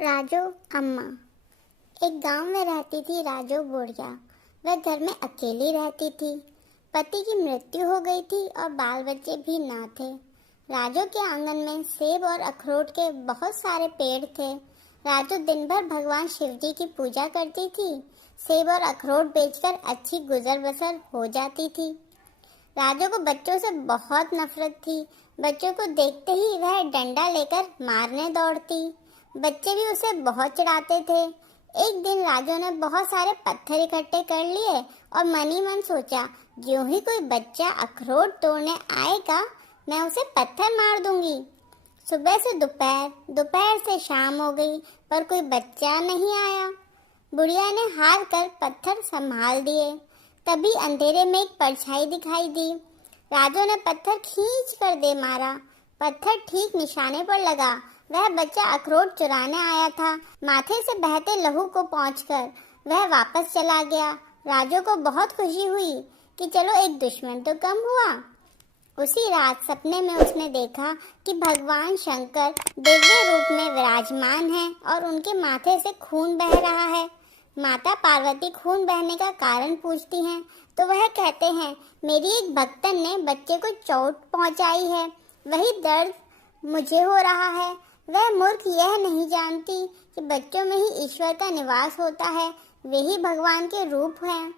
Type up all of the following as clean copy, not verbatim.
राजू अम्मा। एक गांव में रहती थी राजू बुढ़िया। वह घर में अकेली रहती थी। पति की मृत्यु हो गई थी और बाल बच्चे भी ना थे। राजू के आंगन में सेब और अखरोट के बहुत सारे पेड़ थे। राजू दिन भर भगवान शिव जी की पूजा करती थी। सेब और अखरोट बेचकर अच्छी गुजर बसर हो जाती थी। राजू को बच्चों से बहुत नफरत थी। बच्चों को देखते ही वह डंडा लेकर मारने दौड़ती। बच्चे भी उसे बहुत चिढ़ाते थे। एक दिन राजू ने बहुत सारे पत्थर इकट्ठे कर लिए और मन ही मन सोचा, ज्यों ही कोई बच्चा अखरोट तोड़ने आएगा मैं उसे पत्थर मार दूंगी। सुबह से दोपहर, दोपहर से शाम हो गई पर कोई बच्चा नहीं आया। बुढ़िया ने हार कर पत्थर संभाल दिए। तभी अंधेरे में एक परछाई दिखाई दी। राजू ने पत्थर खींच कर दे मारा। पत्थर ठीक निशाने पर लगा। वह बच्चा अखरोट चुराने आया था। माथे से बहते लहू को पोंछकर वह वापस चला गया। राजू को बहुत खुशी हुई कि चलो एक दुश्मन तो कम हुआ। उसी रात सपने में उसने देखा कि भगवान शंकर दिव्य रूप में विराजमान है और उनके माथे से खून बह रहा है। माता पार्वती खून बहने का कारण पूछती हैं तो वह कहते हैं, मेरी एक भक्तन ने बच्चे को चोट पहुंचाई है, वही दर्द मुझे हो रहा है। वह मूर्ख यह नहीं जानती कि बच्चों में ही ईश्वर का निवास होता है, वे ही भगवान के रूप हैं।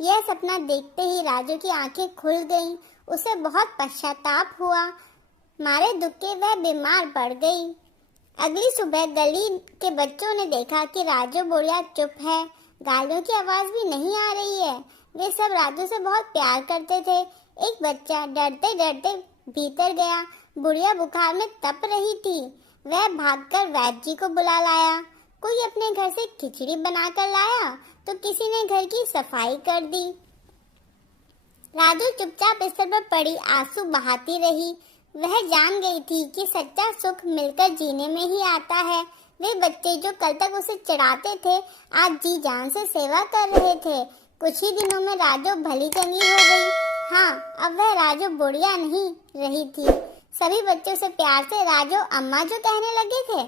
यह सपना देखते ही राजू की आंखें खुल गईं। उसे बहुत पश्चाताप हुआ। मारे दुख के वह बीमार पड़ गई। अगली सुबह गली के बच्चों ने देखा कि राजू बुढ़िया चुप है, गालियों की आवाज भी नहीं आ रही है। वे सब राजू से बहुत प्यार करते थे। एक बच्चा डरते डरते भीतर गया। बुढ़िया बुखार में तप रही थी। वह भागकर वैद्य जी को बुला लाया। कोई अपने घर से खिचड़ी बनाकर लाया तो किसी ने घर की सफाई कर दी। राजू चुपचाप बिस्तर पर पड़ी आंसू बहाती रही। वह जान गई थी कि सच्चा सुख मिलकर जीने में ही आता है। वे बच्चे जो कल तक उसे चिढ़ाते थे आज जी जान से सेवा कर रहे थे। कुछ ही दिनों में राजू भली चंगी हो गई। हाँ, अब वह राजू बुढ़िया नहीं रही थी। सभी बच्चों से प्यार से राजू अम्मा जो कहने लगे थे।